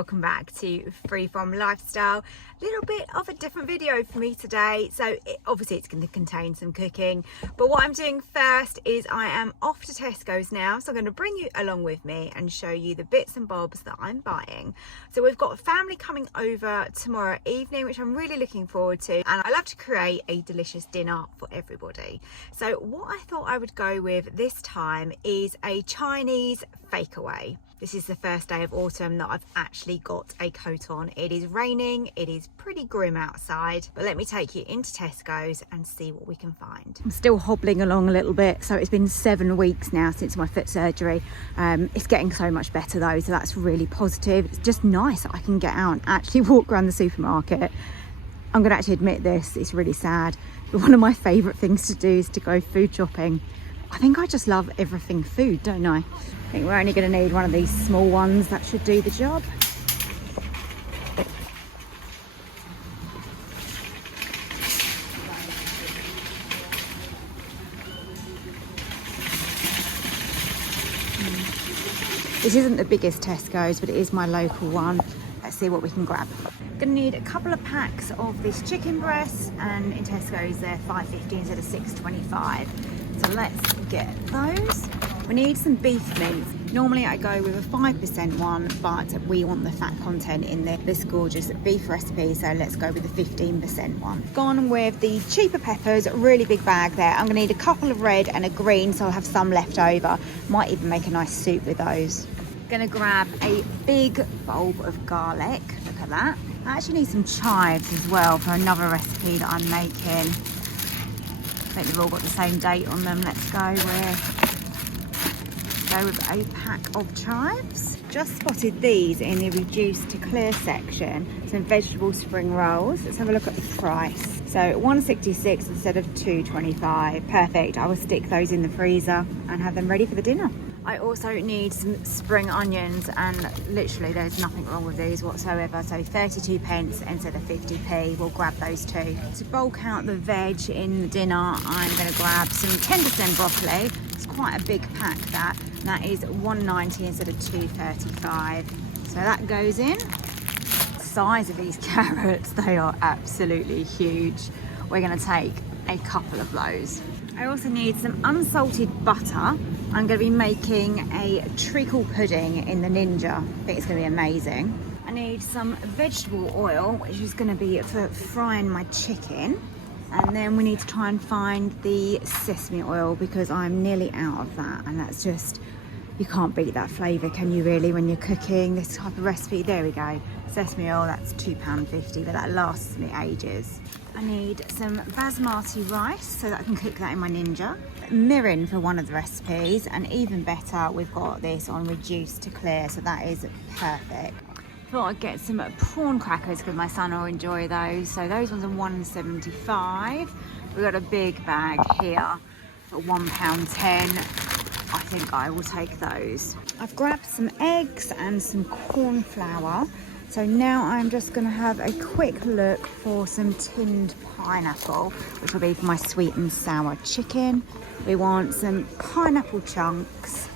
welcome back to Freeform Lifestyle. A little bit of a different video for me today. So obviously it's going to contain some cooking, but what I'm doing first is I am off to Tesco's now, so I'm going to bring you along with me and show you the bits and bobs that I'm buying. So we've got family coming over tomorrow evening, which I'm really looking forward to, and I love to create a delicious dinner for everybody. So what I thought I would go with this time is a Chinese Fakeaway. This is the first day of autumn that I've actually got a coat on. It is raining, it is pretty grim outside, but let me take you into Tesco's and see what we can find. I'm still hobbling along a little bit, so it's been 7 weeks now since my foot surgery. It's getting so much better though, so that's really positive. It's just nice that I can get out and actually walk around the supermarket. I'm gonna actually admit this, it's really sad, but one of my favourite things to do is to go food shopping. I think I just love everything food, don't I? I think we're only going to need one of these small ones. That should do the job. This isn't the biggest Tesco's, but it is my local one. Let's see what we can grab. Gonna need a couple of packs of this chicken breast, and in Tesco's they're $5.50 instead of $6.25. So let's get those. We need some beef mince. Normally I go with a 5% one, but we want the fat content in this gorgeous beef recipe, so let's go with the 15% one. Gone with the cheaper peppers, a really big bag there. I'm gonna need a couple of red and a green, so I'll have some left over. Might even make a nice soup with those. Gonna grab a big bulb of garlic. Look at that. I actually need some chives as well for another recipe that I'm making. I think they've all got the same date on them. Let's go with a pack of chives. Just spotted these in the reduced to clear section. Some vegetable spring rolls. Let's have a look at the price. So $1.66 instead of $2.25. Perfect. I will stick those in the freezer and have them ready for the dinner. I also need some spring onions, and literally there's nothing wrong with these whatsoever. So 32p instead of 50p. We'll grab those too. To bulk out the veg in the dinner, I'm going to grab some tender stem broccoli. It's quite a big pack that. And that is $1.90 instead of $2.35. So that goes in. The size of these carrots, they are absolutely huge. We're going to take a couple of those. I also need some unsalted butter. I'm going to be making a treacle pudding in the Ninja. I think it's going to be amazing. I need some vegetable oil, which is going to be for frying my chicken. And then we need to try and find the sesame oil, because I'm nearly out of that. And that's just, you can't beat that flavour, can you really, when you're cooking this type of recipe? There we go. Sesame oil, that's £2.50, but that lasts me ages. I need some basmati rice so that I can cook that in my Ninja. Mirin for one of the recipes, and even better, we've got this on reduced to clear, so that is perfect. Thought I'd get some prawn crackers because my son will enjoy those. So those ones are $1.75. We've got a big bag here for £1.10. I think I will take those. I've grabbed some eggs and some corn flour. So now I'm just going to have a quick look for some tinned pineapple, which will be for my sweet and sour chicken. We want some pineapple chunks.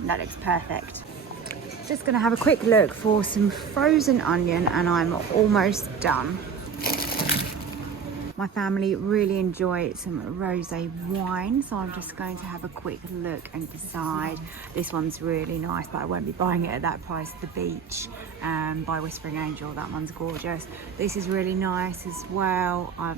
That looks perfect. Just going to have a quick look for some frozen onion, and I'm almost done. My family really enjoy some rosé wine, so I'm just going to have a quick look and decide. This one's really nice, but I won't be buying it at that price. The Beach by Whispering Angel, that one's gorgeous. This is really nice as well. I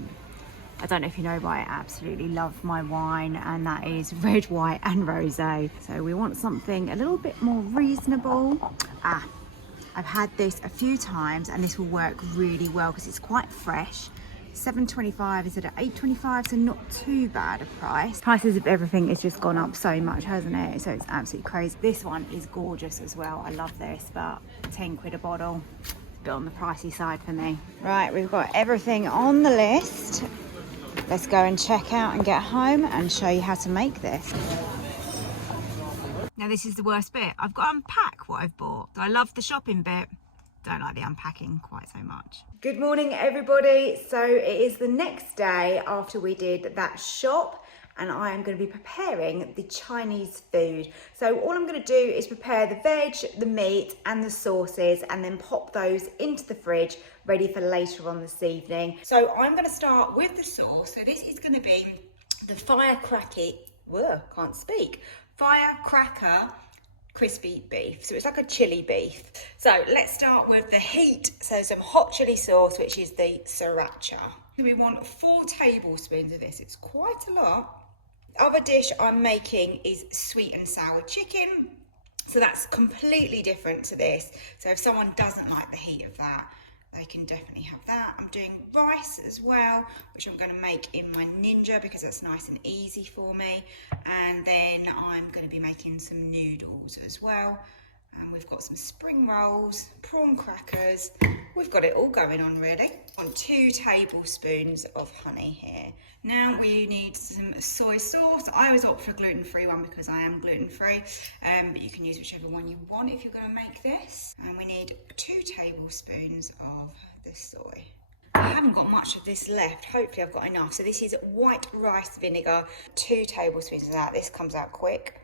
don't know if you know, but I absolutely love my wine, and that is red, white and rosé. So we want something a little bit more reasonable. I've had this a few times, and this will work really well because it's quite fresh. $7.25 instead of $8.25, so not too bad a price. Prices of everything has just gone up so much, hasn't it? So it's absolutely crazy. This one is gorgeous as well. I love this, but 10 quid a bottle. It's a bit on the pricey side for me. Right, we've got everything on the list. Let's go and check out and get home and show you how to make this. Now this is the worst bit. I've got to unpack what I've bought. So I love the shopping bit. Don't like the unpacking quite so much. Good morning everybody. So it is the next day after we did that shop, and I am going to be preparing the Chinese food. So all I'm going to do is prepare the veg, the meat and the sauces, and then pop those into the fridge ready for later on this evening. So I'm going to start with the sauce. So this is going to be the Firecracker crispy beef. So it's like a chili beef. So let's start with the heat. So some hot chili sauce, which is the Sriracha. We want 4 tablespoons of this. It's quite a lot. The other dish I'm making is sweet and sour chicken. So that's completely different to this. So if someone doesn't like the heat of that, they can definitely have that. I'm doing rice as well, which I'm going to make in my Ninja because that's nice and easy for me. And then I'm going to be making some noodles as well. And we've got some spring rolls, prawn crackers. We've got it all going on really. On 2 tablespoons of honey here. Now we need some soy sauce. I always opt for a gluten-free one because I am gluten-free, but you can use whichever one you want if you're going to make this. And we need 2 tablespoons of the soy. I haven't got much of this left. Hopefully I've got enough. So this is white rice vinegar, 2 tablespoons of that. This comes out quick.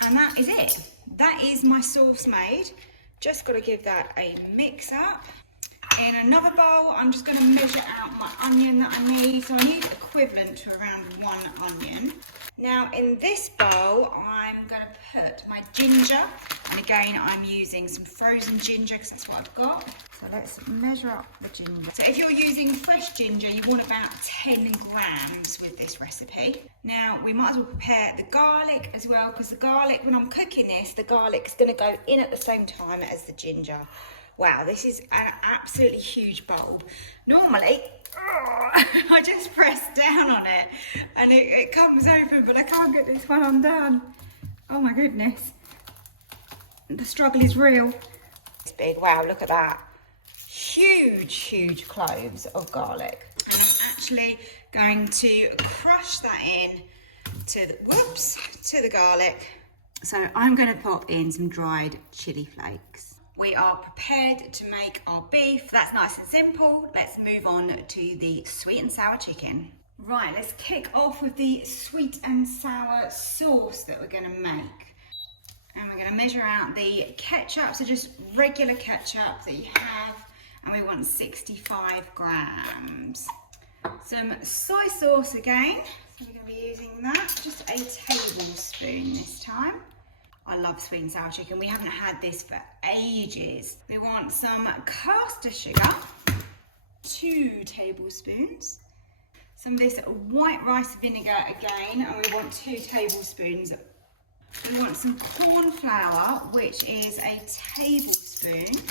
And that is it. That is my sauce made. Just got to give that a mix up. In another bowl, I'm just going to measure out my onion that I need. So I need equivalent to around 1 onion. Now in this bowl, I'm going to put my ginger. And again, I'm using some frozen ginger because that's what I've got. So let's measure up the ginger. So if you're using fresh ginger, you want about 10 grams with this recipe. Now we might as well prepare the garlic as well, because the garlic, when I'm cooking this, the garlic is going to go in at the same time as the ginger. Wow, this is an absolutely huge bowl. Normally, I just press down on it and it comes open, but I can't get this one undone. Oh my goodness. The struggle is real. It's big. Wow, look at that. Huge cloves of garlic. And I'm actually going to crush that in to the garlic. So I'm going to pop in some dried chili flakes. We are prepared to make our beef. That's nice and simple. Let's move on to the sweet and sour chicken. Right, let's kick off with the sweet and sour sauce that we're going to make. And we're going to measure out the ketchup, so just regular ketchup that you have. And we want 65 grams. Some soy sauce again. So we're going to be using that, just a tablespoon this time. I love sweet and sour chicken. We haven't had this for ages. We want some caster sugar, 2 tablespoons. Some of this white rice vinegar again, and we want 2 tablespoons. We want some corn flour, which is a tablespoon.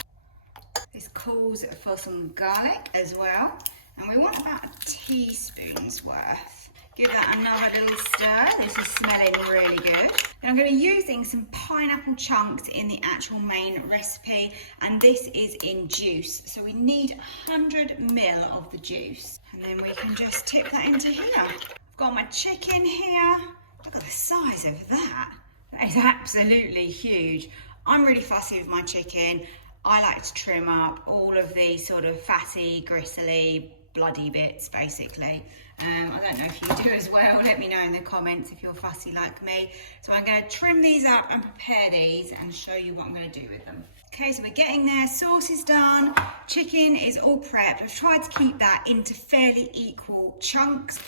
This calls for some garlic as well. And we want about a teaspoon's worth. Give that another little stir. This is smelling really good. Then I'm going to be using some pineapple chunks in the actual main recipe, and this is in juice. So we need 100 ml of the juice. And then we can just tip that into here. I've got my chicken here. Look at the size of that. That is absolutely huge. I'm really fussy with my chicken. I like to trim up all of the sort of fatty, gristly, bloody bits basically. I don't know if you do as well. Let me know in the comments if you're fussy like me. So I'm going to trim these up and prepare these and show you what I'm going to do with them. Okay, so we're getting there. Sauce is done. Chicken is all prepped. I've tried to keep that into fairly equal chunks.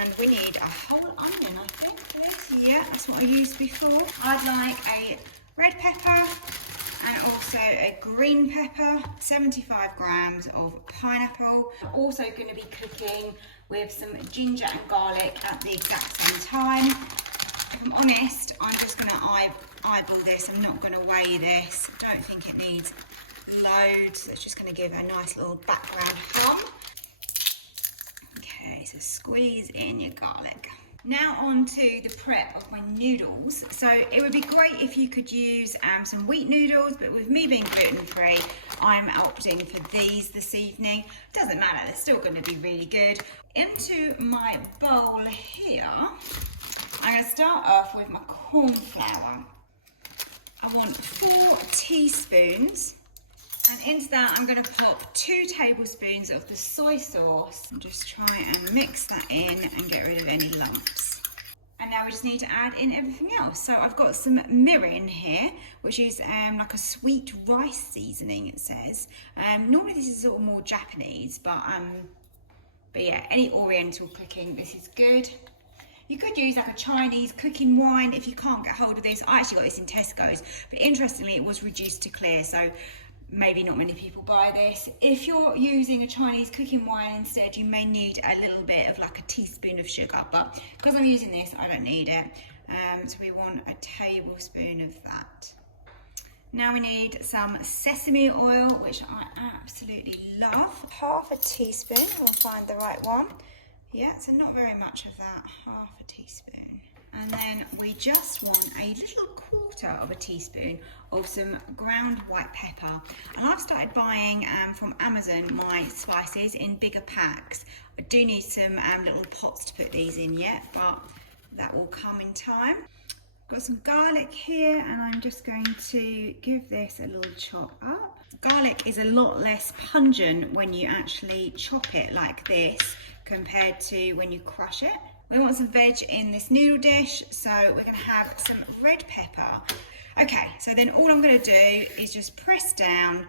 And we need a whole onion, I think. Yeah, that's what I used before. I'd like a red pepper and also a green pepper, 75 grams of pineapple. I'm also going to be cooking with some ginger and garlic at the exact same time. If I'm honest, I'm just going to eyeball this. I'm not going to weigh this. I don't think it needs loads. So it's just going to give a nice little background hum. Okay, so squeeze in your garlic. Now on to the prep of my noodles. So it would be great if you could use some wheat noodles, but with me being gluten-free, I'm opting for these this evening. Doesn't matter, they're still going to be really good. Into my bowl here, I'm going to start off with my corn flour. I want 4 teaspoons And into that, I'm going to pop 2 tablespoons of the soy sauce and just try and mix that in and get rid of any lumps. And now we just need to add in everything else. So I've got some mirin here, which is like a sweet rice seasoning, it says. Normally this is sort of more Japanese, but yeah, any Oriental cooking, this is good. You could use like a Chinese cooking wine if you can't get hold of this. I actually got this in Tesco's, but interestingly it was reduced to clear, so maybe not many people buy this. If you're using a Chinese cooking wine instead, you may need a little bit of like a teaspoon of sugar, but because I'm using this, I don't need it. So we want a tablespoon of that. Now we need some sesame oil, which I absolutely love. Half a teaspoon, we'll find the right one. Yeah, so not very much of that, half a teaspoon. And then we just want a little quarter of a teaspoon of some ground white pepper. And I've started buying from Amazon my spices in bigger packs. I do need some little pots to put these in yet, but that will come in time. Got some garlic here, and I'm just going to give this a little chop up. Garlic is a lot less pungent when you actually chop it like this compared to when you crush it. We want some veg in this noodle dish, so we're going to have some red pepper. Okay, so then all I'm going to do is just press down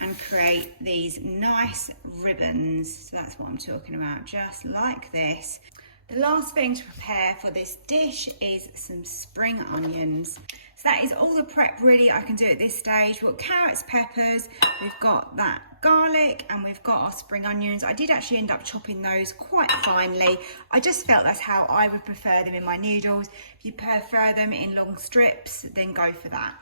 and create these nice ribbons. So that's what I'm talking about, just like this. The last thing to prepare for this dish is some spring onions. So that is all the prep really I can do at this stage. We've got carrots, peppers, we've got that garlic, and we've got our spring onions. I did actually end up chopping those quite finely. I just felt that's how I would prefer them in my noodles. If you prefer them in long strips, then go for that.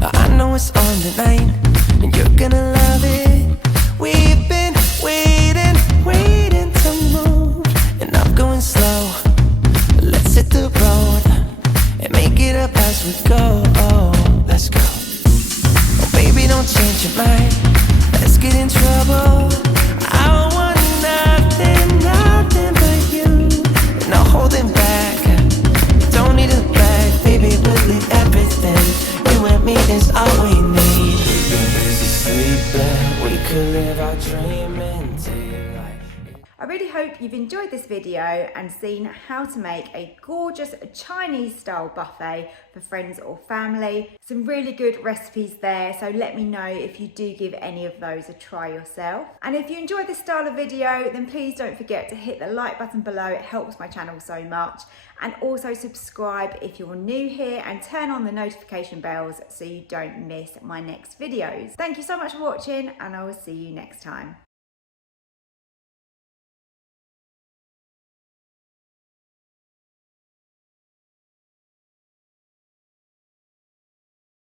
I know it's on the line, and you're gonna love it. We've been waiting to move, and I'm going slow. Let's hit the road and make it up as we go. Oh, let's go. Oh, baby, don't change your mind. Let's get in trouble. I want nothing but you. No holding back. Don't need a bag, baby. We'll leave everything. You and me is all we need. We've been busy sleeping. We could live our dream in daylight. I really hope you've enjoyed this video and seen how to make a gorgeous Chinese style buffet for friends or family. Some really good recipes there, so let me know if you do give any of those a try yourself. And if you enjoyed this style of video, then please don't forget to hit the like button below. It helps my channel so much. And also subscribe if you're new here, and turn on the notification bells so you don't miss my next videos. Thank you so much for watching, and I will see you next time.